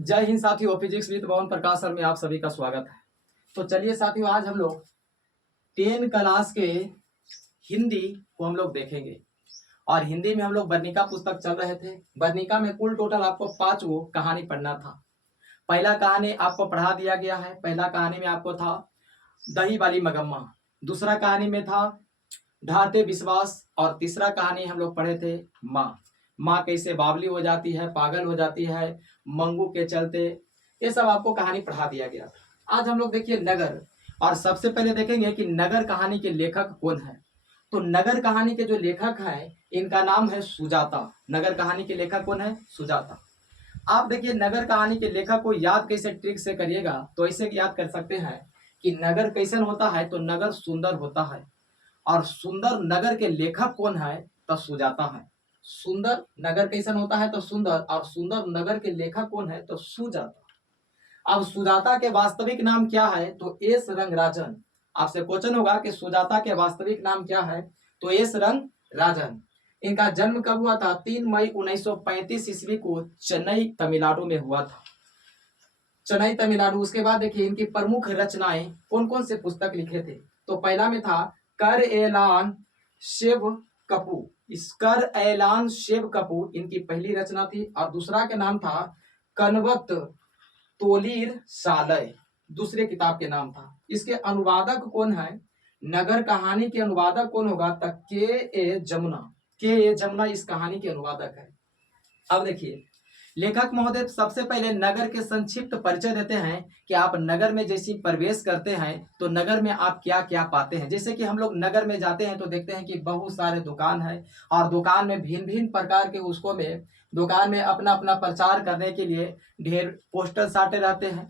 जय हिंद साथियों, physics with Pawan Prakash sir में आप सभी का स्वागत है। तो चलिए साथियों, आज हम लोग 10 क्लास के हिंदी को हम लोग देखेंगे। और हिंदी में हम लोग वर्णिका पुस्तक चल रहे थे। वर्णिका में कुल टोटल आपको 5 वो कहानी पढ़ना था। पहला कहानी आपको पढ़ा दिया गया है। पहला कहानी में आपको था दही वाली मगम्मा, दूसरा कहानी में था ढाते विश्वास, और तीसरा कहानी हम लोग पढ़े थे माँ। माँ कैसे बावली हो जाती है, पागल हो जाती है मंगू के चलते, ये सब आपको कहानी पढ़ा दिया गया था। आज हम लोग देखिए नगर, और सबसे पहले देखेंगे कि नगर कहानी के लेखक कौन है। तो नगर कहानी के जो लेखक हैं इनका नाम है सुजाता। नगर कहानी के लेखक कौन है? सुजाता। आप देखिए नगर कहानी के लेखक को याद कैसे ट्रिक से करिएगा, तो ऐसे याद कर सकते हैं कि नगर कैसन होता है, तो नगर सुंदर होता है। और सुंदर नगर के लेखक कौन है? तो सुजाता है। सुंदर नगर कैसन होता है? तो सुंदर। और सुंदर नगर के लेखक कौन है? तो सुजाता। अब सुजाता के वास्तविक नाम क्या है? तो एस रंगराजन। आपसे क्वेश्चन होगा कि सुजाता के वास्तविक नाम क्या है? तो एस रंगराजन। इनका जन्म कब हुआ था? 3 मई 1935 ईस्वी को चेन्नई तमिलनाडु में हुआ था। चेन्नई तमिलनाडु। उसके बाद देखिए इनकी प्रमुख रचनाएं कौन कौन से पुस्तक लिखे थे। तो पहला में था कर एलान शिव कपू। इस कर एलान शिव कपू इनकी पहली रचना थी। और दूसरा के नाम था कनवत तोलीर सालय, दूसरे किताब के नाम था। इसके अनुवादक कौन है? नगर कहानी के अनुवादक कौन होगा? तक के ए जमुना। के ए जमुना इस कहानी के अनुवादक है। अब देखिए लेखक महोदय सबसे पहले नगर के संक्षिप्त परिचय देते हैं कि आप नगर में जैसी प्रवेश करते हैं तो नगर में आप क्या क्या पाते हैं। जैसे कि हम लोग नगर में जाते हैं तो देखते हैं कि बहुत सारे दुकान है, और दुकान में भिन्न भिन्न प्रकार के उसको में दुकान में अपना अपना प्रचार करने के लिए ढेर पोस्टर साटे रहते हैं।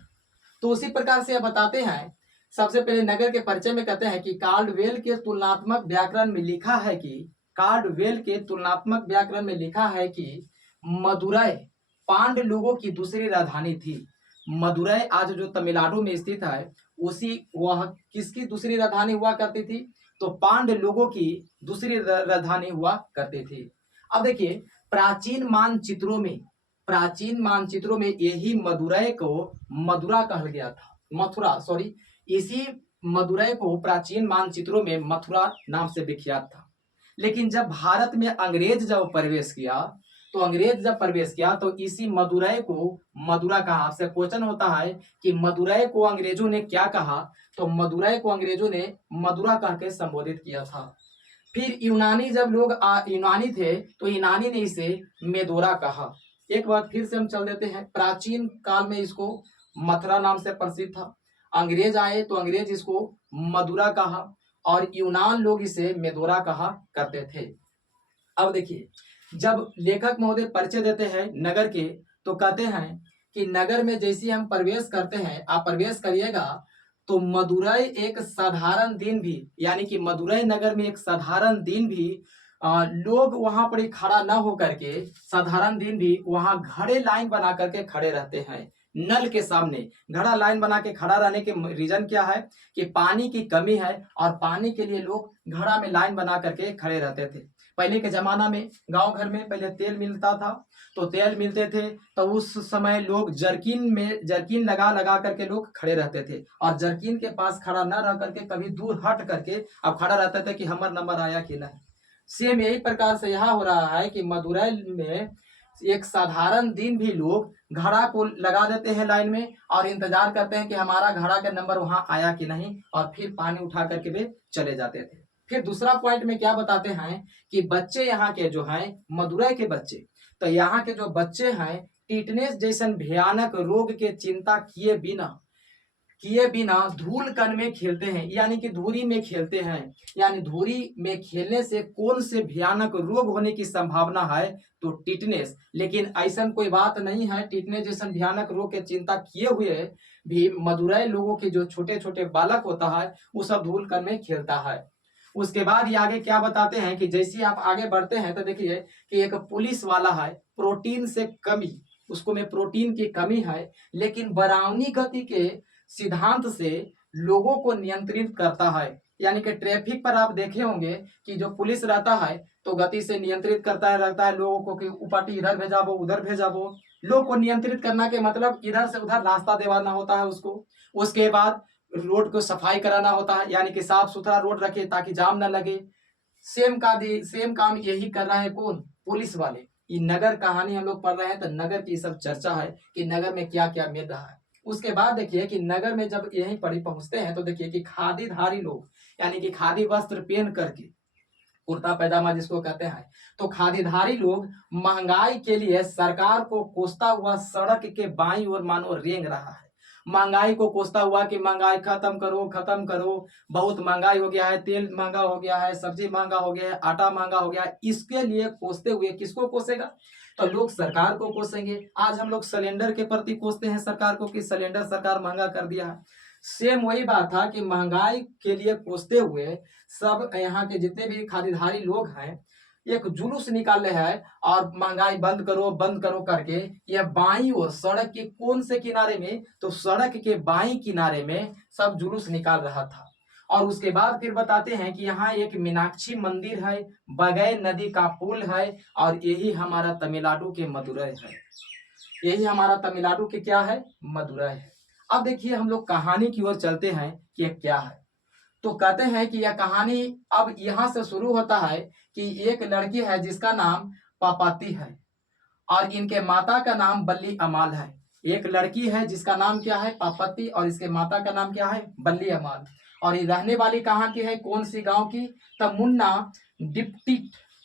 तो उसी प्रकार से बताते हैं। सबसे पहले नगर के परिचय में कहते हैं कि कार्डवेल के तुलनात्मक व्याकरण में लिखा है कि कार्डवेल के तुलनात्मक व्याकरण में लिखा है कि मदुरै पांड लोगों की दूसरी राजधानी थी। मदुरै आज जो तमिलनाडु में स्थित है, उसी वह किसकी दूसरी राजधानी हुआ करती थी? तो पांड लोगों की दूसरी राजधानी हुआ करती थी। अब देखिए प्राचीन मानचित्रों में यही मदुरै को मदुरा कहा गया था। मथुरा, सॉरी, इसी मदुरै को प्राचीन मानचित्रों में मथुरा नाम से विख्यात था। लेकिन जब भारत में अंग्रेज जब प्रवेश किया तो इसी मदुरै को मदुरा कहा। आपसे क्वेश्चन होता है कि मदुरै को अंग्रेजों ने क्या कहा? तो मदुरै को अंग्रेजों ने मदुरा कह के संबोधित किया था। फिर यूनानी जब लोग यूनानी थे तो यूनानी ने इसे मेदोरा कहा। एक बार फिर से हम चल देते हैं। प्राचीन काल में इसको मथुरा नाम से प्रसिद्ध था। अंग्रेज आए तो अंग्रेज इसको मदुरा कहा, और यूनान लोग इसे मेदोरा कहा करते थे। अब देखिए जब लेखक महोदय परिचय देते हैं नगर के, तो कहते हैं कि नगर में जैसे हम प्रवेश करते हैं, आप प्रवेश करिएगा तो मदुरै एक साधारण दिन भी, यानी कि मदुरै नगर में एक साधारण दिन भी लोग वहां पर खड़ा न होकर के साधारण दिन भी वहां घड़े लाइन बना करके खड़े रहते हैं। नल के सामने घड़ा लाइन बना के खड़ा रहने के रीजन क्या है? कि पानी की कमी है, और पानी के लिए लोग घड़ा में लाइन बना करके खड़े रहते थे। पहले के जमाना में गांव घर में पहले तेल मिलता था, तो तेल मिलते थे तो उस समय लोग जर्किन लगा लगा करके लोग खड़े रहते थे, और जर्किन के पास खड़ा न रह करके कभी दूर हट करके अब खड़ा रहते थे कि हमारा नंबर आया कि नहीं। सेम यही प्रकार से यहाँ हो रहा है कि मदुरै में एक साधारण दिन भी लोग घड़ा को लगा देते हैं लाइन में, और इंतजार करते हैं कि हमारा घड़ा का नंबर वहां आया कि नहीं, और फिर पानी उठा करके वे चले जाते थे। फिर दूसरा पॉइंट में क्या बताते हैं कि बच्चे यहाँ के जो हैं मदुरै के बच्चे, तो यहाँ के जो बच्चे हैं टिटनेस जैसन भयानक रोग के चिंता किए बिना धूल कण में खेलते हैं, यानी कि धूरी में खेलते हैं। यानी धूरी में खेलने से कौन से भयानक रोग होने की संभावना है? तो टिटनेस। लेकिन ऐसा कोई बात नहीं है, टिटनेस जैसा भयानक रोग के चिंता किए हुए भी मदुरै लोगों के जो छोटे छोटे बालक होता है वो सब धूल कण में खेलता है। उसके बाद ये आगे क्या बताते हैं कि जैसे आप आगे बढ़ते हैं तो देखिए कि एक पुलिस वाला है, प्रोटीन से कमी, उसको में प्रोटीन की कमी है, लेकिन बरावनी गति के सिद्धांत से लोगों को नियंत्रित करता है। यानी कि ट्रैफिक पर आप देखे होंगे कि जो पुलिस रहता है तो गति से नियंत्रित करता है, रहता है लोगों को कि उपाटी इधर भेजाबो उधर भेजाबो, लोग को नियंत्रित करना के मतलब इधर से उधर रास्ता दिलवाना होता है उसको। उसके बाद रोड को सफाई कराना होता है, यानी कि साफ सुथरा रोड रखे ताकि जाम ना लगे। सेम काम यही कर रहा है कौन? पुलिस वाले। ये नगर कहानी हम लोग पढ़ रहे हैं तो नगर की सब चर्चा है कि नगर में क्या क्या मिल रहा है। उसके बाद देखिए कि नगर में जब यहीं पर पहुंचते हैं तो देखिए कि खादीधारी लोग, यानी कि खादी वस्त्र पहन करके, कुर्ता पैजामा जिसको कहते हैं, तो खादीधारी लोग महंगाई के लिए सरकार को कोसता हुआ सड़क के बाईं ओर मानो रेंग रहा है। महंगाई को कोसता हुआ कि महंगाई खत्म करो, खत्म करो, बहुत महंगाई हो गया है, तेल महंगा हो गया है, सब्जी महंगा हो गया है, आटा महंगा हो गया है। इसके लिए कोसते हुए किसको कोसेगा? तो लोग सरकार को कोसेंगे। आज हम लोग सिलेंडर के प्रति कोसते हैं सरकार को कि सिलेंडर सरकार महंगा कर दिया है। सेम वही बात था कि महंगाई के लिए कोसते हुए सब यहाँ के जितने भी खादीधारी लोग हैं एक जुलूस निकाल रहे हैं और महंगाई बंद करो करके यह बाईं ओर सड़क के कौन से किनारे में? तो सड़क के बाईं किनारे में सब जुलूस निकाल रहा था। और उसके बाद फिर बताते हैं कि यहाँ एक मीनाक्षी मंदिर है, बगै नदी का पुल है, और यही हमारा तमिलनाडु के मदुरै है। यही हमारा तमिलनाडु के क्या है? मदुरै है। अब देखिए हम लोग कहानी की ओर चलते हैं कि यह क्या है। तो कहते हैं कि यह कहानी अब यहाँ से शुरू होता है कि एक लड़की है जिसका नाम पापाती है और इनके माता का नाम बल्ली अमाल है। एक लड़की है जिसका नाम क्या है? पापति, और इसके माता का नाम क्या है? बल्ली अमाल। और ये रहने वाली कहाँ की है? कौन सी गांव की? तो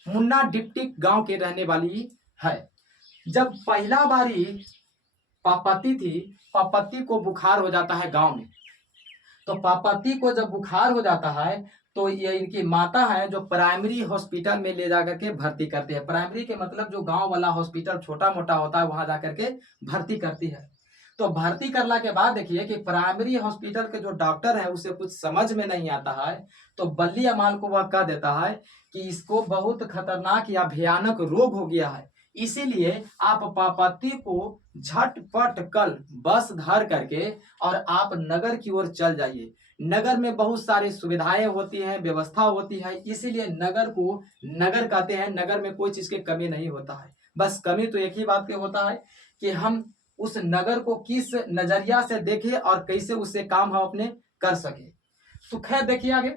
मुन्ना डिप्टिक गांव के रहने वाली है। जब पहला बारी पापति को बुखार हो जाता है गांव में, तो पापति को जब बुखार हो जाता है तो ये इनकी माता है जो प्राइमरी हॉस्पिटल में ले जाकर के भर्ती करते हैं। प्राइमरी के मतलब जो गांव वाला हॉस्पिटल छोटा मोटा होता है वहां जाकर के भर्ती करती है। तो भर्ती करने के बाद देखिए कि प्राइमरी हॉस्पिटल के जो डॉक्टर है उसे कुछ समझ में नहीं आता है, तो बल्ली अमाल को वह कह देता है कि इसको बहुत खतरनाक या भयानक रोग हो गया है, इसीलिए आप पापति को झटपट कल बस धर करके और आप नगर की ओर चल जाइए। नगर में बहुत सारी सुविधाएं होती हैं, व्यवस्था होती है, इसीलिए नगर को नगर कहते हैं। नगर में कोई चीज की कमी नहीं होता है, बस कमी तो एक ही बात के होता है कि हम उस नगर को किस नजरिया से देखें और कैसे उससे काम हम अपने कर सके। तो खैर देखिए आगे,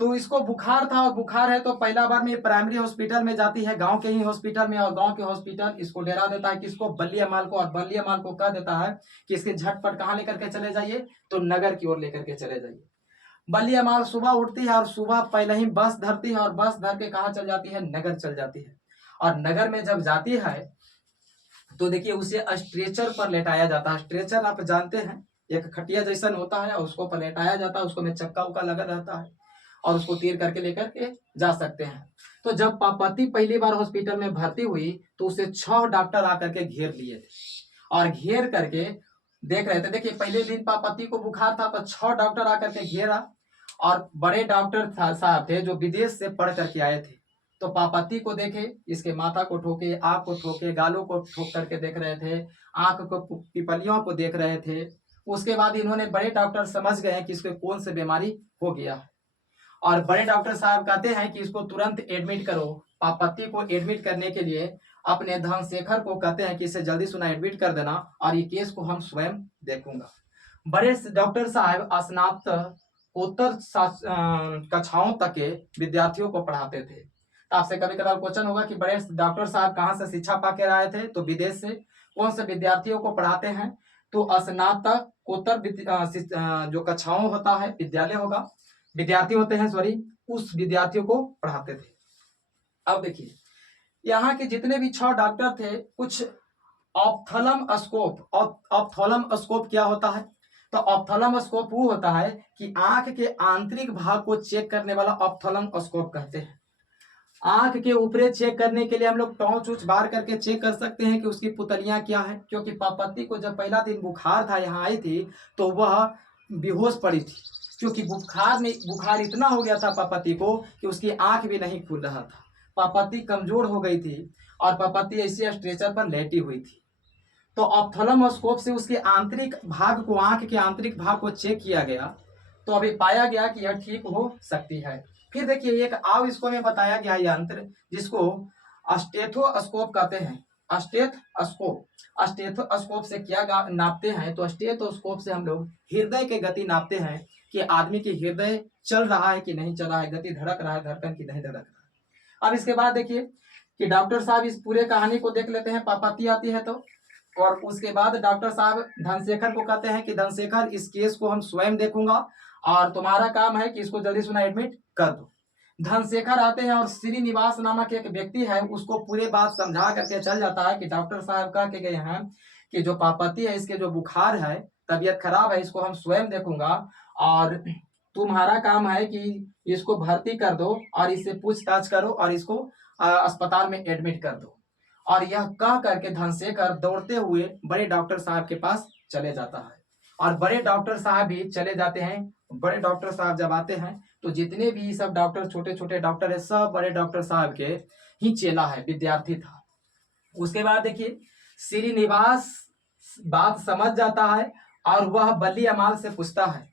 तो इसको बुखार था और बुखार है तो पहला बार में प्राइमरी हॉस्पिटल में जाती है, गांव के ही हॉस्पिटल में, और गांव के हॉस्पिटल इसको डेरा देता है किसको? बल्ली अमाल को। और बल्ली अमाल को कह देता है कि इसके झटपट कहाँ लेकर के चले जाइए? तो नगर की ओर लेकर के चले जाइए। बल्ली अमाल सुबह उठती है और सुबह पहले ही बस धरती है और बस धर के कहाँ चल जाती है? नगर चल जाती है। और नगर में जब जाती है तो देखिए उसे स्ट्रेचर पर लेटाया जाता है। स्ट्रेचर आप जानते हैं, एक खटिया जैसन होता है और उसको पर लेटाया जाता है, उसको में चक्का उक्का लगा रहता है और उसको तीर करके लेकर के जा सकते हैं। तो जब पापति पहली बार हॉस्पिटल में भर्ती हुई तो उसे 6 डॉक्टर आकर के घेर लिए थे और घेर करके देख रहे थे। देखिए पहले दिन पापति को बुखार था तो 6 डॉक्टर आकर के घेरा, और बड़े डॉक्टर साहब थे जो विदेश से पढ़ करके आए थे। तो पापति को देखे, इसके माथा को ठोके, आंख को ठोके, गालों को ठोक करके देख रहे थे, आंख को पिपलियों को देख रहे थे। उसके बाद इन्होंने बड़े डॉक्टर समझ गए कि इसको कौन सी बीमारी हो गया है, और बड़े डॉक्टर साहब कहते हैं कि इसको तुरंत एडमिट करो। पापति को एडमिट करने के लिए अपने धनशेखर को कहते हैं कि इसे जल्दी सुना एडमिट कर देना और ये केस को हम स्वयं देखूंगा। बड़े डॉक्टर साहब स्नातकोत्तर कक्षाओं तक के विद्यार्थियों को पढ़ाते थे। तो आपसे कभी कभार क्वेश्चन होगा कि बड़े डॉक्टर साहब कहाँ से शिक्षा पा के आए थे? तो विदेश से। कौन से विद्यार्थियों को पढ़ाते हैं? तो स्नातकोत्तर जो कक्षाओं होता है, विद्यालय होगा, विद्यार्थी होते हैं सॉरी, उस विद्यार्थियों को पढ़ाते थे। अब देखिए यहाँ के जितने भी 6 डॉक्टर थे, कुछ ऑप्थेल्मोस्कोप क्या होता है? तो ऑप्थेल्मोस्कोप वो होता है कि आंख के आंतरिक भाग को चेक करने वाला ऑप्थेल्मोस्कोप कहते हैं। आंख के ऊपरे चेक करने के लिए हम लोग टॉर्च उच बार करके चेक कर सकते हैं कि उसकी पुतलियां क्या है, क्योंकि पापति को जब पहला दिन बुखार था, यहाँ आई थी तो वह बेहोश पड़ी थी, क्योंकि बुखार इतना हो गया था पापति को कि उसकी आंख भी नहीं खुल रहा था। पापति कमजोर हो गई थी और पापति ऐसे स्ट्रेचर पर लेटी हुई थी। तो ऑप्थेल्मोस्कोप से उसके आंतरिक भाग को, आंख के आंतरिक भाग को चेक किया गया, तो अभी पाया गया कि यह ठीक हो सकती है। फिर देखिए एक इसको में बताया गया यंत्र जिसको स्टेथोस्कोप कहते हैं। स्टेथोस्कोप। स्टेथोस्कोप से क्या नापते हैं, तो स्टेथोस्कोप से हम लोग हृदय की गति नापते हैं कि आदमी की हृदय चल रहा है कि नहीं चल रहा है, गति धड़क रहा है धड़कन की नहीं धड़क रहा है। अब इसके बाद देखिए कि डॉक्टर साहब इस पूरे कहानी को देख लेते हैं, पापाती आती है तो, और उसके बाद डॉक्टर साहब धनशेखर को कहते हैं कि धनशेखर इस केस को हम स्वयं देखूंगा और तुम्हारा काम है कि इसको जल्दी से एडमिट कर दो। धनशेखर आते हैं और श्रीनिवास नामक एक व्यक्ति है उसको पूरे बात समझा करके चल जाता है कि डॉक्टर साहब कह के गए हैं कि जो पापती है इसके जो बुखार है, तबीयत खराब है, इसको हम स्वयं देखूंगा और तुम्हारा काम है कि इसको भर्ती कर दो और इससे पूछताछ करो और इसको अस्पताल में एडमिट कर दो। और यह कह करके धनशेखर दौड़ते हुए बड़े डॉक्टर साहब के पास चले जाता है और बड़े डॉक्टर साहब भी चले जाते हैं। बड़े डॉक्टर साहब जब आते हैं तो जितने भी सब डॉक्टर छोटे छोटे डॉक्टर है सब बड़े डॉक्टर साहब के ही चेला है, विद्यार्थी था। उसके बाद देखिए श्रीनिवास बात समझ जाता है और वह बल्ली अमाल से पूछता है,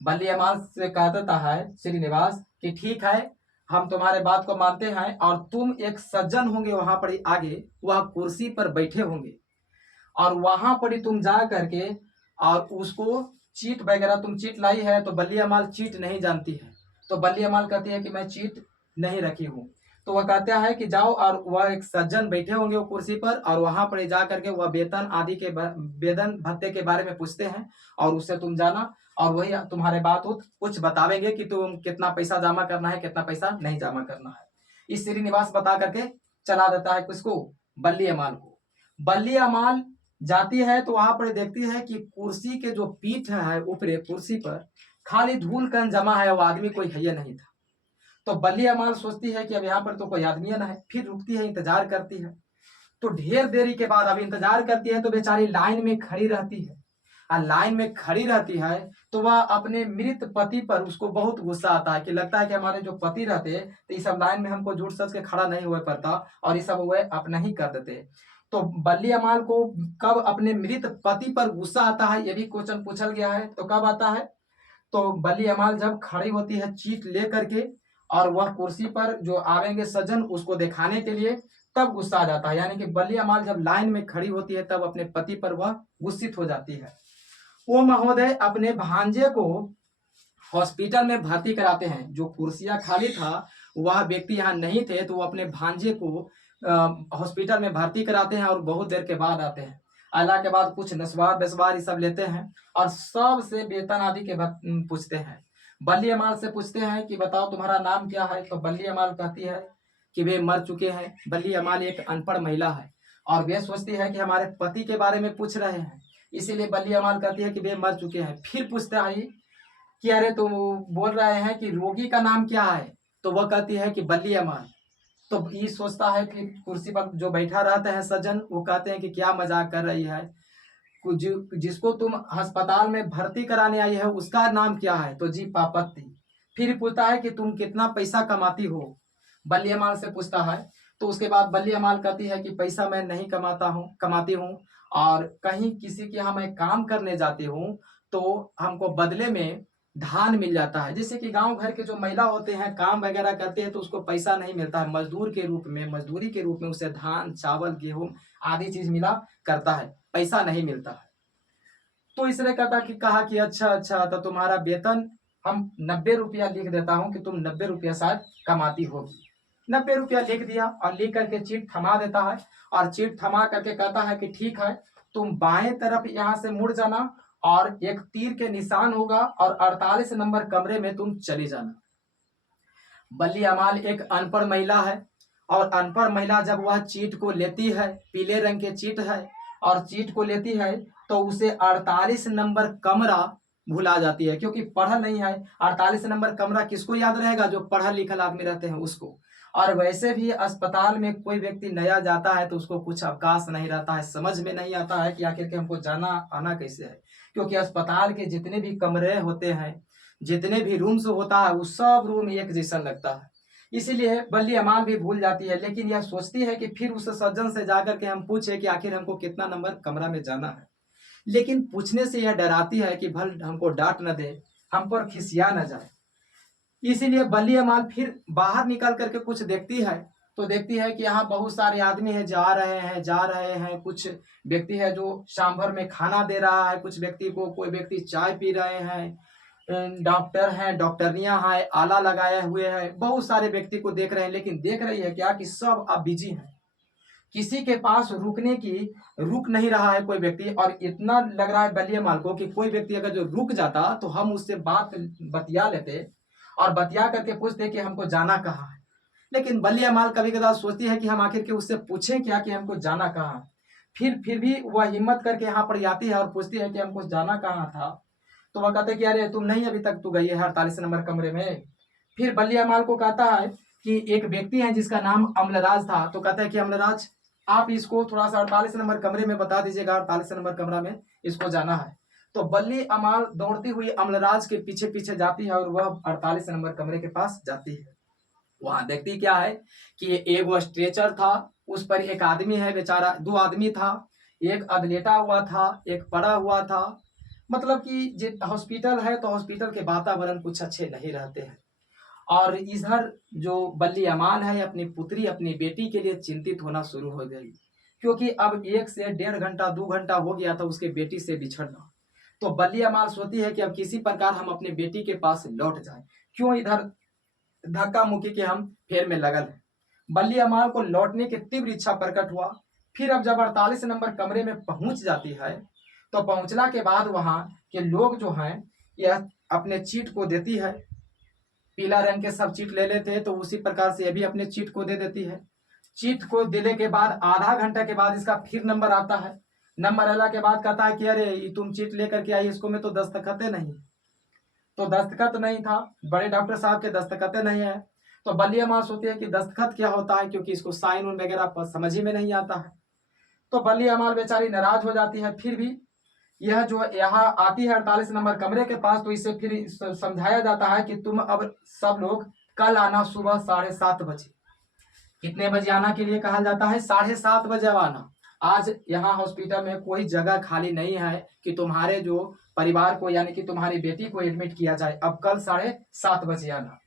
बल्ली अमाल से कह देता है श्रीनिवास कि ठीक है हम तुम्हारे बात को मानते हैं और तुम एक सज्जन होंगे वहां पर आगे, वह कुर्सी पर बैठे होंगे और वहां पर ही तुम जा करके और उसको चीट वगैरह, तुम चीट लाई है तो बल्ली अमाल चीट नहीं जानती है, तो बल्ली अमाल कहती है कि मैं चीट नहीं रखी हूँ। तो वह कहता है कि जाओ और वह एक सज्जन बैठे होंगे वो कुर्सी पर और वहां पर जा करके वह वेतन आदि के वेतन भत्ते के बारे में पूछते हैं और उससे तुम जाना और वही तुम्हारे बात कुछ बतावेंगे कि तुम कितना पैसा जमा करना है कितना पैसा नहीं जमा करना है। इस श्रीनिवास बता करके चला देता है किसको, बल्ली अमाल को। बल्ली अमाल जाती है तो वहां पर देखती है कि कुर्सी के जो पीठ है ऊपरे कुर्सी पर खाली धूल कण जमा है, वो आदमी कोई है नहीं था। तो बल्ली अमाल सोचती है कि अब यहाँ पर तो कोई आदमी ना है, फिर रुकती है, इंतजार करती है। तो ढेर देरी के बाद अब इंतजार करती है तो बेचारी लाइन में खड़ी रहती है और लाइन में खड़ी रहती है तो वह अपने मृत पति पर उसको बहुत गुस्सा आता है कि लगता है कि हमारे जो पति रहते तो इस सब लाइन में हमको झूठ सच के खड़ा नहीं हुआ पड़ता और ये सब वह अपना ही कर देते। तो बल्ली अमाल को कब अपने मृत पति पर गुस्सा आता है ये भी क्वेश्चन पूछल गया है, तो कब आता है, तो बल्ली अमाल जब खड़ी होती है चीट ले करके और वह कुर्सी पर जो आवेंगे सज्जन उसको दिखाने के लिए, तब गुस्सा आ जाता है। यानी कि बल्ली अमाल जब लाइन में खड़ी होती है तब अपने पति पर वह गुस्सित हो जाती है। वो महोदय अपने भांजे को हॉस्पिटल में भर्ती कराते हैं, जो कुर्सियां खाली था वह व्यक्ति यहाँ नहीं थे तो वो अपने भांजे को हॉस्पिटल में भर्ती कराते हैं और बहुत देर के बाद आते हैं। आने के बाद कुछ नस्वार बेसवार ये सब लेते हैं और सबसे वेतन आदि के पूछते हैं। बल्ली अमाल से पूछते हैं कि बताओ तुम्हारा नाम क्या है, तो बल्ली अमाल कहती है कि वे मर चुके हैं। बल्ली अमाल एक अनपढ़ महिला है और वे सोचती है कि हमारे पति के बारे में पूछ रहे हैं, इसीलिए बल्ली अमाल कहती है कि वे मर चुके हैं। फिर पूछता है कि अरे तुम बोल रहे हैं कि रोगी का नाम क्या है, तो वह कहती है कि बल्ली अमाल। तो ये सोचता है कि कुर्सी पर जो बैठा रहते हैं सज्जन वो कहते हैं कि क्या मजाक कर रही है, जिसको तुम अस्पताल में भर्ती कराने आई है उसका नाम क्या है, तो जी पापती। फिर पूछता है कि तुम कितना पैसा कमाती हो, बल्ली अमाल से पूछता है। तो उसके बाद बल्ली अमाल कहती है कि पैसा मैं नहीं कमाती हूँ और कहीं किसी के यहाँ मैं काम करने जाती हूँ तो हमको बदले में धान मिल जाता है। जैसे कि गांव घर के जो महिला होते हैं काम वगैरह करते हैं तो उसको पैसा नहीं मिलता है, मजदूरी के रूप में उसे धान चावल गेहूं आदि चीज मिला करता है, पैसा नहीं मिलता है। तो इसने कहा कि अच्छा तो तुम्हारा वेतन हम 90 रुपया लिख देता हूँ कि तुम 90 रुपया शायद कमाती होगी। 90 रुपया लिख दिया और लिख करके चीट थमा देता है और चीट थमा करके कहता है कि ठीक है तुम बाएं तरफ यहाँ से मुड़ जाना और एक तीर के निशान होगा और 48 नंबर कमरे में तुम चली जाना। बल्ली अमाल एक अनपढ़ महिला है और अनपढ़ महिला जब वह चीट को लेती है, पीले रंग के चीट है और चीट को लेती है तो उसे 48 नंबर कमरा भुला जाती है क्योंकि पढ़ा नहीं है। 48 नंबर कमरा किसको याद रहेगा, जो पढ़ा लिखल आदमी रहते हैं उसको। और वैसे भी अस्पताल में कोई व्यक्ति नया जाता है तो उसको कुछ अवकाश नहीं रहता है, समझ में नहीं आता है कि आखिर के हमको जाना आना कैसे है, क्योंकि अस्पताल के जितने भी कमरे होते हैं जितने भी रूम्स होता है वो सब रूम एक जैसा लगता है। इसीलिए बल्ली अमाल भी भूल जाती है, लेकिन यह सोचती है कि फिर उस सज्जन से जाकर के हम पूछे कि आखिर हमको कितना नंबर कमरा में जाना है। लेकिन पूछने से यह डराती है कि भल हमको डांट न दे, हम पर खिसिया न जाए। इसीलिए बल्ली अमाल फिर बाहर निकल करके कुछ देखती है तो देखती है कि यहाँ बहुत सारे आदमी हैं, जा रहे हैं। कुछ व्यक्ति है जो शाम भर में खाना दे रहा है, कुछ व्यक्ति को, कोई व्यक्ति चाय पी रहे हैं, डॉक्टर हैं, डॉक्टरनियां हैं, आला लगाए हुए हैं, बहुत सारे व्यक्ति को देख रहे हैं। लेकिन देख रही है क्या कि सब अब बिजी हैं, किसी के पास रुक नहीं रहा है कोई व्यक्ति। और इतना लग रहा है बल्लिया माल को कि कोई व्यक्ति अगर जो रुक जाता तो हम उससे बात बतिया लेते और बतिया करके पूछते कि हमको जाना कहाँ है। लेकिन बल्लिया माल कभी कभार सोचती है कि हम आखिर के उससे पूछें क्या कि हमको जाना कहाँ है। फिर भी वह हिम्मत करके यहाँ पर आती है और पूछती है कि हमको जाना कहाँ था। तो वह कहते कि अरे तुम नहीं, अभी तक तू गई है 48 नंबर कमरे में। फिर बल्लिया माल को कहता है कि एक व्यक्ति है जिसका नाम अमलराज था। तो कहता है कि अमलराज, आप इसको थोड़ा सा 48 नंबर कमरे में बता दीजिएगा, 48 नंबर कमरा में इसको जाना है। तो बल्ली अमाल दौड़ती हुई अमलराज के पीछे पीछे जाती है और वह 48 नंबर कमरे के पास जाती है। वहां देखती क्या है कि एक वो स्ट्रेचर था, उस पर एक आदमी है बेचारा, दो आदमी था, एक अधलेटा हुआ था, एक पड़ा हुआ था। मतलब कि हॉस्पिटल है तो हॉस्पिटल के वातावरण कुछ अच्छे नहीं रहते हैं। और इधर जो बल्ली अमाल है अपनी पुत्री, अपनी बेटी के लिए चिंतित होना शुरू हो गई, क्योंकि अब 1 से 1.5 घंटा 2 घंटा हो गया था उसके बेटी से बिछड़ना। तो बल्ली अमाल सोचती है कि अब किसी प्रकार हम अपनी बेटी के पास लौट जाएं, क्यों इधर धक्का मुक्की के हम फेर में लगल है। बल्ली अमाल को लौटने की तीव्र इच्छा प्रकट हुआ। फिर अब जब 48 नंबर कमरे में पहुंच जाती है तो पहुंचना के बाद वहां के लोग जो हैं यह अपने चीट को देती है। पीला रंग के सब चीट ले लेते हैं तो उसी प्रकार से ये भी अपने चीट को दे देती है। चीट को देने के बाद आधा घंटा के बाद इसका फिर नंबर आता है। नंबर आने के बाद कहता है कि अरे तुम चीट लेकर के आई, इसको में तो दस्तखतें नहीं। तो दस्तखत नहीं था, बड़े डॉक्टर साहब के दस्तखतें नहीं है। तो बल्लिया माँ सोचती है कि दस्तखत क्या होता है, क्योंकि इसको साइन उन वगैरह समझ ही में नहीं आता है। तो बल्लिया माँ बेचारी नाराज हो जाती है। फिर भी यह जो यहाँ आती है 48 नंबर कमरे के पास, तो इसे फिर समझाया जाता है कि तुम अब सब लोग कल आना सुबह 7:30 बजे। कितने बजे आना के लिए कहा जाता है? 7:30 बजे आना। आज यहाँ हॉस्पिटल में कोई जगह खाली नहीं है कि तुम्हारे जो परिवार को यानी कि तुम्हारी बेटी को एडमिट किया जाए। अब कल 7:30 बजे आना।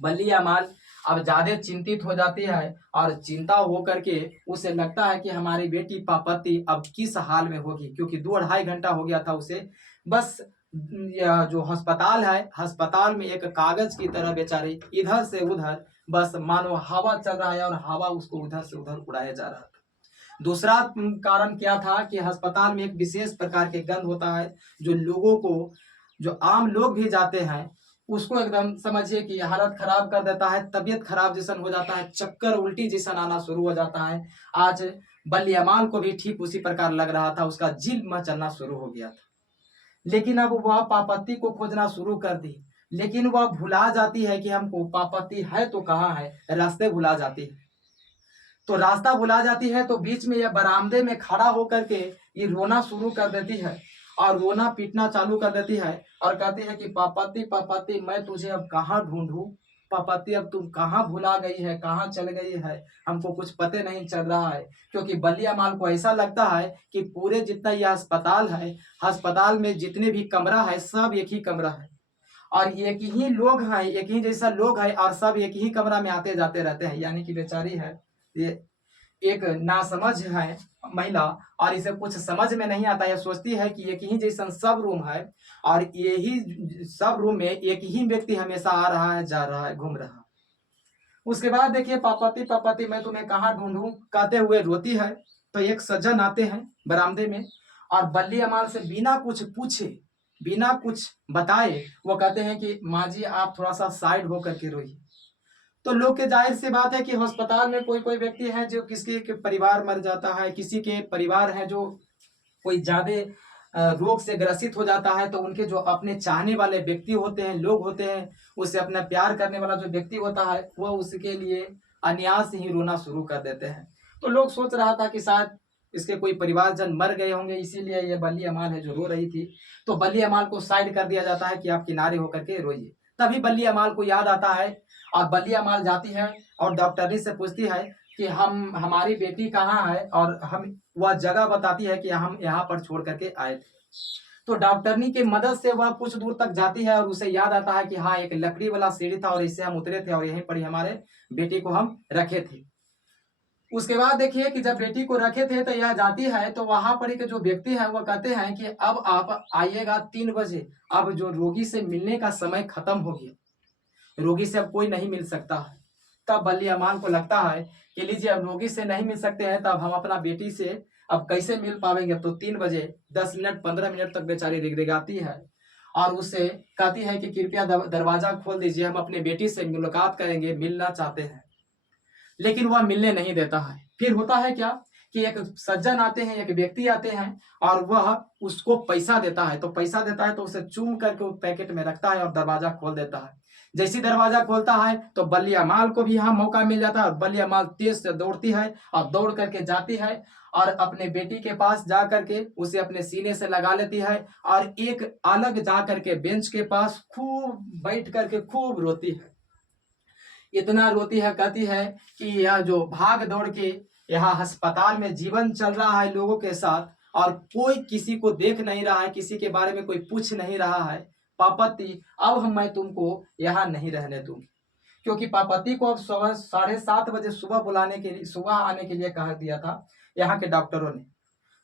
बल्ली अमाल अब ज्यादा चिंतित हो जाती है और चिंता हो करके उसे लगता है कि हमारी बेटी पापति अब किस हाल में होगी, क्योंकि 2-2.5 घंटा हो गया था उसे। बस जो अस्पताल है, अस्पताल में एक कागज की तरह बेचारी इधर से उधर बस मानो हवा चल रहा है और हवा उसको उधर से उधर उड़ाया जा रहा था। दूसरा कारण क्या था कि अस्पताल में एक विशेष प्रकार के गंध होता है जो लोगों को, जो आम लोग भी जाते हैं उसको एकदम समझिए कि हालत खराब कर देता है, तबीयत खराब जैसा हो जाता है, चक्कर उल्टी जैसा आना शुरू हो जाता है। आज बल्ली अमाल को भी ठीक उसी प्रकार लग रहा था, उसका जिल मचलना शुरू हो गया था। लेकिन अब वह पापति को खोजना शुरू कर दी, लेकिन वह भुला जाती है कि हमको पापति है तो कहाँ है, रास्ते भुला जाती है। तो रास्ता भुला जाती है तो बीच में यह बरामदे में खड़ा होकर के ये रोना शुरू कर देती है और रोना पीटना चालू कर देती है और कहती है कि पापति पापति मैं तुझे अब कहाँ ढूंढूं, पापति अब तुम कहाँ भुला गई है, कहाँ चल गई है, हमको कुछ पते नहीं चल रहा है। क्योंकि बल्लिया माल को ऐसा लगता है कि पूरे जितना यह अस्पताल है, अस्पताल में जितने भी कमरा है सब एक ही कमरा है और एक ही लोग हैं, एक ही जैसा लोग है और सब एक ही कमरा में आते जाते रहते हैं। यानी कि बेचारी है ये एक नासमझ है महिला और इसे कुछ समझ में नहीं आता। यह सोचती है कि एक ही जैसा सब रूम है और यही सब रूम में एक ही व्यक्ति हमेशा आ रहा है, जा रहा है, घूम रहा है। उसके बाद देखिए पापति पापति मैं तुम्हें कहाँ ढूंढूं कहते हुए रोती है। तो एक सज्जन आते हैं बरामदे में और बल्ली अमाल से बिना कुछ पूछे, बिना कुछ बताए वो कहते हैं कि माँ जी आप थोड़ा सा साइड होकर के रोइए। तो लोग के जाहिर सी बात है कि अस्पताल में कोई कोई व्यक्ति है जो किसी के परिवार मर जाता है, किसी के परिवार है जो कोई ज्यादा रोग से ग्रसित हो जाता है, तो उनके जो अपने चाहने वाले व्यक्ति होते हैं, लोग होते हैं, उससे अपना प्यार करने वाला जो व्यक्ति होता है वह उसके लिए अन्यास ही रोना शुरू कर देते हैं। तो लोग सोच रहा था कि शायद इसके कोई परिवारजन मर गए होंगे, इसीलिए ये बल्ली अमाल है जो रो रही थी। तो बल्ली अमाल को साइड कर दिया जाता है कि आप किनारे होकर के रोइए। तभी बल्ली अमाल को याद आता है और बल्ली अमाल जाती है और डॉक्टरी से पूछती है कि हमारी बेटी कहाँ है और हम वह जगह बताती है कि हम यहाँ पर छोड़ करके आए थे। तो डॉक्टरनी की मदद से वह कुछ दूर तक जाती है और उसे याद आता है कि हाँ एक लकड़ी वाला सीढ़ी था और इससे हम उतरे थे और यहीं पर ही हमारे बेटी को हम रखे थे। उसके बाद देखिए कि जब बेटी को रखे थे तो यह जाती है तो वहां पर एक जो व्यक्ति है वह कहते हैं कि अब आप आइएगा 3 बजे, अब जो रोगी से मिलने का समय खत्म हो गया, रोगी से अब कोई नहीं मिल सकता है। तब बल्ली अमान को लगता है कि लीजिए अब रोगी से नहीं मिल सकते हैं तब हम अपना बेटी से अब कैसे मिल पाएंगे। तो 3 बजे 10 मिनट 15 मिनट तक बेचारी रिगरिगाती है और उससे कहती है कि कृपया दरवाजा खोल दीजिए, हम अपने बेटी से मुलाकात करेंगे, मिलना चाहते हैं। लेकिन वह मिलने नहीं देता है। फिर होता है क्या कि एक सज्जन आते हैं, एक व्यक्ति आते हैं और वह उसको पैसा देता है। तो पैसा देता है तो उसे चूम करके उस पैकेट में रखता है और दरवाजा खोल देता है। जैसे दरवाजा खोलता है तो बलिया माल को भी यहाँ मौका मिल जाता है और बलिया माल तेज से दौड़ती है और दौड़ करके जाती है और अपने बेटी के पास जा करके उसे अपने सीने से लगा लेती है और एक अलग जा करके बेंच के पास खूब बैठ करके खूब रोती है। इतना रोती है, कहती है कि यह जो भाग दौड़ के यहाँ अस्पताल में जीवन चल रहा है लोगों के साथ और कोई किसी को देख नहीं रहा है, किसी के बारे में कोई पूछ नहीं रहा है, पापति अब मैं तुमको यहाँ नहीं रहने दूंगी। क्योंकि पापति को अब सुबह 7:30 बजे सुबह बुलाने के लिए, सुबह आने के लिए कह दिया था यहाँ के डॉक्टरों ने।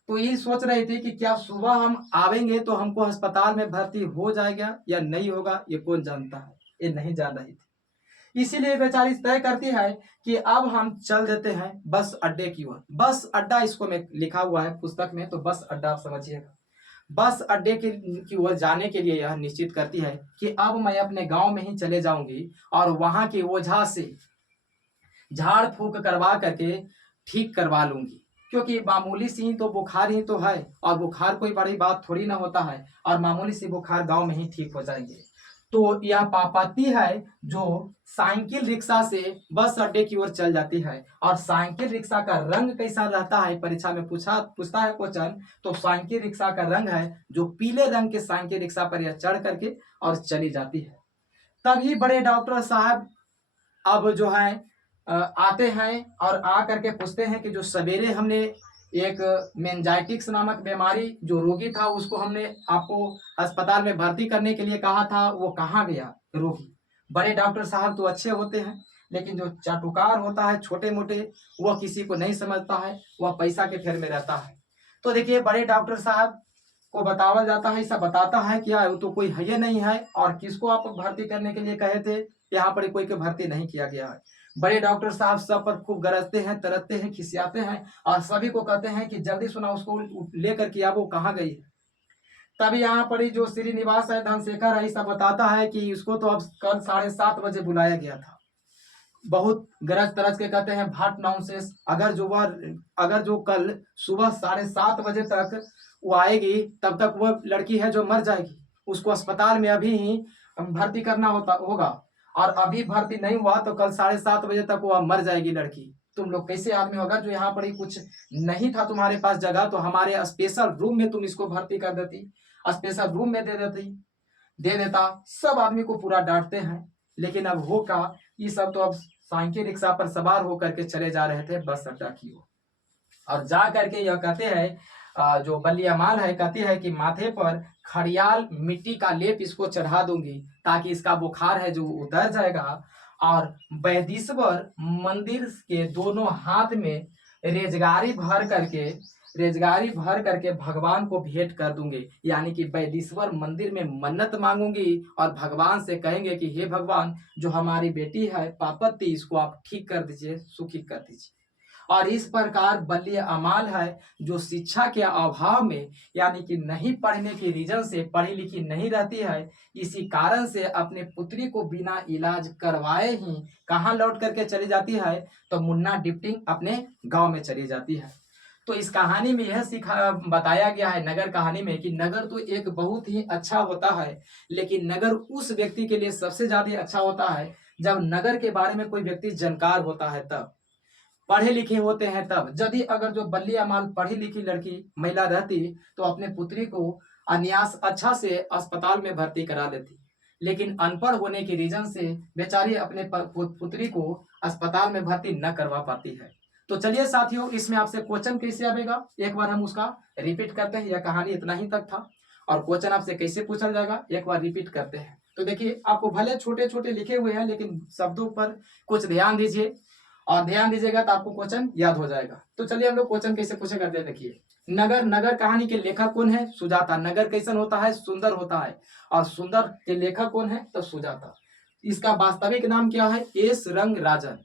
तो ये सोच रहे थे कि क्या सुबह हम आवेंगे तो हमको अस्पताल में भर्ती हो जाएगा या नहीं होगा, ये कौन जानता है, ये नहीं जान रही थी। इसीलिए बेचारी तय करती है कि अब हम चल देते हैं बस अड्डे की ओर। बस अड्डा इसको में लिखा हुआ है पुस्तक में, तो बस अड्डा आप समझिएगा। बस अड्डे की ओर जाने के लिए यह निश्चित करती है कि अब मैं अपने गांव में ही चले जाऊंगी और वहां के ओझा से झाड़ फूक करवा करके ठीक करवा लूंगी। क्योंकि मामूली सी तो बुखार ही तो है और बुखार कोई बड़ी बात थोड़ी ना होता है और मामूली सी बुखार गांव में ही ठीक हो जाएंगे। तो यह पापती है जो साइकिल रिक्शा से बस अड्डे की ओर चल जाती है। और साइकिल रिक्शा का रंग कैसा रहता है, परीक्षा में पूछता है क्वेश्चन। तो साइकिल रिक्शा का रंग है जो पीले रंग के साइकिल रिक्शा पर यह चढ़ करके और चली जाती है। तभी बड़े डॉक्टर साहब अब जो है आते हैं और आ करके पूछते हैं कि जो सवेरे हमने एक मेंजाइटिक्स नामक बीमारी जो रोगी था उसको हमने आपको अस्पताल में भर्ती करने के लिए कहा था, वो कहाँ गया रोगी। बड़े डॉक्टर साहब तो अच्छे होते हैं लेकिन जो चाटुकार होता है छोटे मोटे वह किसी को नहीं समझता है, वह पैसा के फेर में रहता है। तो देखिए बड़े डॉक्टर साहब को बतावा जाता है, ऐसा बताता है क्या वो तो कोई है नहीं है और किसको आप भर्ती करने के लिए कहे थे, यहाँ पर कोई को भर्ती नहीं किया गया है। बड़े डॉक्टर साहब सब पर खूब गरजते हैं, तरसते हैं, खिसियाते हैं और सभी को कहते हैं कि जल्दी सुना उसको लेकर के अब वो कहाँ गई है। तभी यहाँ पर जो श्रीनिवास है धनशेखर है ऐसा बताता है कि उसको तो अब कल 7:30 बजे बुलाया गया था। बहुत गरज तरज के कहते हैं भाट नॉनसेंस, अगर जो कल सुबह 7:30 बजे तक वो आएगी तब तक वह लड़की है जो मर जाएगी, उसको अस्पताल में अभी ही भर्ती करना होगा और अभी भर्ती नहीं हुआ तो कल 7:30 बजे तक वो मर जाएगी लड़की। तुम लोग कैसे आदमी होगा जो यहाँ पर ही कुछ नहीं था तुम्हारे पास जगह तो हमारे स्पेशल रूम में तुम इसको भर्ती कर देती, स्पेशल रूम में दे देता। सब आदमी को पूरा डांटते हैं लेकिन अब हो का ये सब तो अब साइकिल रिक्शा पर सवार होकर के चले जा रहे थे बस अड्डा की ओर और जा करके यह कहते हैं जो बलिया माल है कहती है कि माथे पर खड़ियाल मिट्टी का लेप इसको चढ़ा दूंगी ताकि इसका बुखार है जो उतर जाएगा। और वैदीश्वर मंदिर के दोनों हाथ में रेजगारी भर करके भगवान को भेंट कर दूंगी। यानी कि वैदीश्वर मंदिर में मन्नत मांगूंगी और भगवान से कहेंगे कि हे भगवान जो हमारी बेटी है पापती इसको आप ठीक कर दीजिए, सुखी कर दीजिए। और इस प्रकार बल्ली अमाल है जो शिक्षा के अभाव में यानी कि नहीं पढ़ने के रीजन से पढ़ी लिखी नहीं रहती है, इसी कारण से अपने पुत्री को बिना इलाज करवाए ही कहाँ लौट करके चली जाती है तो मुन्ना डिप्टिंग अपने गांव में चली जाती है। तो इस कहानी में यह बताया गया है नगर कहानी में कि नगर तो एक बहुत ही अच्छा होता है लेकिन नगर उस व्यक्ति के लिए सबसे ज्यादा अच्छा होता है जब नगर के बारे में कोई व्यक्ति जानकार होता है, तब पढ़े लिखे होते हैं तब। यदि अगर जो बल्ली अमाल पढ़ी लिखी लड़की महिला रहती तो अपने पुत्री को अन्यास अच्छा से अस्पताल में भर्ती करा लेती, लेकिन अनपढ़ होने के रीजन से बेचारी अपने पुत्री को अस्पताल में भर्ती न करवा पाती है। तो चलिए साथियों इसमें आपसे क्वेश्चन कैसे आएगा एक बार हम उसका रिपीट करते हैं। यह कहानी इतना ही तक था और क्वेश्चन आपसे कैसे पूछा जाएगा एक बार रिपीट करते हैं। तो देखिए आपको भले छोटे छोटे लिखे हुए हैं लेकिन शब्दों पर कुछ ध्यान दीजिए और ध्यान दीजिएगा तो आपको क्वेश्चन याद हो जाएगा। तो चलिए हम लोग क्वेश्चन कैसे पूछे करते हैं। देखिए नगर, नगर कहानी के लेखक कौन है? सुजाता। नगर कैसन होता है? सुंदर होता है। और सुंदर के लेखक कौन है? तो सुजाता। इसका वास्तविक नाम क्या है? एस रंग राजन।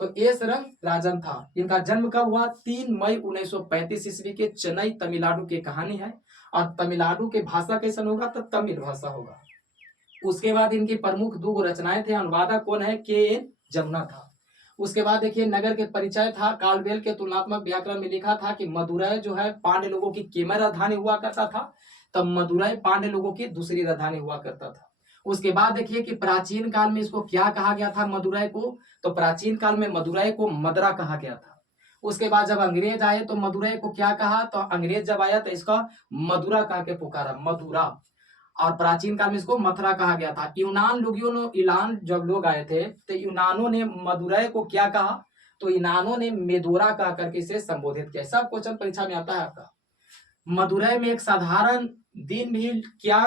तो एस रंग राजन था। इनका जन्म कब हुआ? 3 मई 1935 ईस्वी के चेन्नई तमिलनाडु की कहानी है। और तमिलनाडु की भाषा कैसन होगा? तो तमिल भाषा होगा। उसके बाद इनकी प्रमुख 2 रचनाएं थे। अनुवादक कौन है? के.एन. जमुना था। उसके बाद देखिए नगर के परिचय था। कालबेल के तुलनात्मक व्याकरण में लिखा था कि मदुरै जो है पांड्य लोगों की केमय राजधानी हुआ करता था, तब मदुरै पांड्य लोगों की दूसरी राजधानी हुआ करता था। उसके बाद देखिए कि प्राचीन काल में इसको क्या कहा गया था मदुरै को? तो प्राचीन काल में मदुरै को मदरा कहा गया था। उसके बाद जब अंग्रेज आए तो मदुरै को क्या कहा? तो अंग्रेज जब आया तो इसका मदुरा कह के पुकारा, मदुरा। और प्राचीन काल में इसको मथुरा कहा गया था। यूनान लोगियों ईलान जब लोग आए थे तो यूनानों ने मदुरै को क्या कहा? तो यूनानों ने मेदोरा कह करके इसे संबोधित किया। सब क्वेश्चन परीक्षा में आता है आपका। मदुरै में एक साधारण दिन भी क्या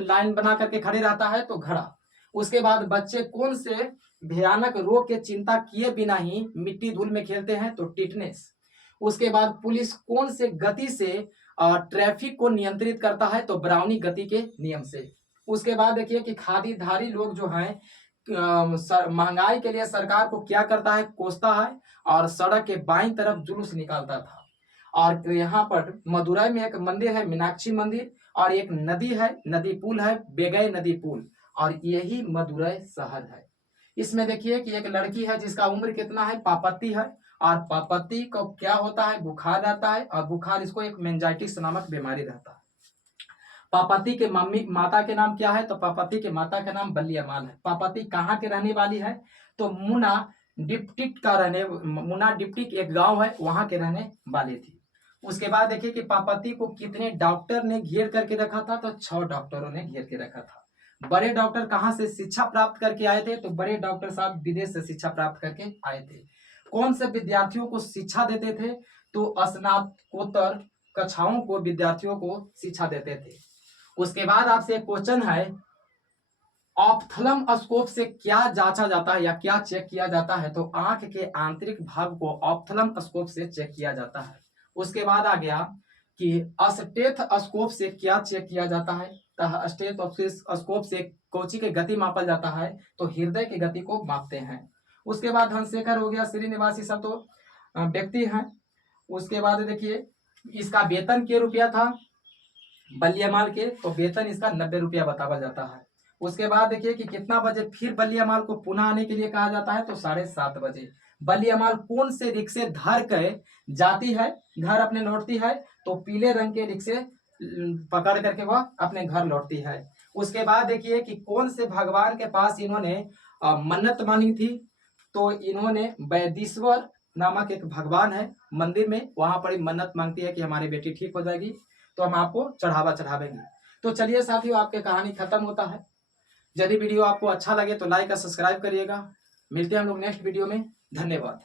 लाइन बना करके खड़े रहता है? तो घड़ा। उसके बाद बच्चे कौन से भयानक रोग के चिंता किए बिना ही मिट्टी धूल में खेलते हैं? तो टिटनेस। उसके बाद पुलिस कौन से गति से ट्रैफिक को नियंत्रित करता है? तो ब्राउनी गति के नियम से। उसके बाद देखिए कि खादीधारी लोग जो हैं महंगाई के लिए सरकार को क्या करता है? कोसता है और सड़क के बाईं तरफ जुलूस निकालता था। और यहाँ पर मदुरै में एक मंदिर है मीनाक्षी मंदिर, और एक नदी है, नदी पुल है बेगई नदी पुल, और यही मदुरै शहर है। इसमें देखिए कि एक लड़की है जिसका उम्र कितना है? पापति है। और पापति को क्या होता है? बुखार रहता है, और बुखार इसको एक मेंजाइटिस नामक बीमारी रहता है। पापति के मम्मी माता के नाम क्या है? तो पापति के माता का नाम बल्लीअमाल है। पापति कहाँ के रहने वाली है? तो मुना डिप्टिक एक गांव है, वहां के रहने वाली थी। उसके बाद देखिए कि पापति को कितने डॉक्टर ने घेर करके रखा था? तो 6 डॉक्टरों ने घेर के रखा था। बड़े डॉक्टर कहाँ से शिक्षा प्राप्त करके आए थे? तो बड़े डॉक्टर साहब विदेश से शिक्षा प्राप्त करके आए थे। कौन से विद्यार्थियों को शिक्षा देते थे? तो स्नातकोत्तर कक्षाओं को विद्यार्थियों को शिक्षा देते थे। उसके बाद आपसे एक क्वेश्चन है, ऑप्थलम स्कोप से क्या जांचा जाता है या क्या चेक किया जाता है? तो आंख के आंतरिक भाग को ऑप्थलम स्कोप से चेक किया जाता है। उसके बाद आ गया कि स्टेथ स्कोप से क्या चेक किया जाता है? तो स्टेथ स्कोप से कोची की गति मापा जाता है, तो हृदय की गति को मापते हैं। उसके बाद धनशेखर हो गया, श्रीनिवासी सब तो व्यक्ति हैं। उसके बाद देखिए इसका वेतन के रुपया था बल्लीअमाल के, तो वेतन इसका 90 रुपया बताया जाता है। उसके बाद देखिए कि कितना बजे फिर बल्लीअमाल को पुनः आने के लिए कहा जाता है? तो 7:30 बजे। बल्लीअमाल कौन से रिक्शे धर कर जाती है, घर अपने लौटती है? तो पीले रंग के रिक्शे पकड़ करके वह अपने घर लौटती है। उसके बाद देखिए कि कौन से भगवान के पास इन्होंने मन्नत मांगी थी? तो इन्होंने वैदीश्वर नामक एक भगवान है मंदिर में, वहां पर मन्नत मांगती है कि हमारी बेटी ठीक हो जाएगी तो हम आपको चढ़ावा चढ़ावेंगे। तो चलिए साथियों, आपके कहानी खत्म होता है। यदि वीडियो आपको अच्छा लगे तो लाइक और सब्सक्राइब करिएगा। मिलते हैं हम लोग नेक्स्ट वीडियो में। धन्यवाद।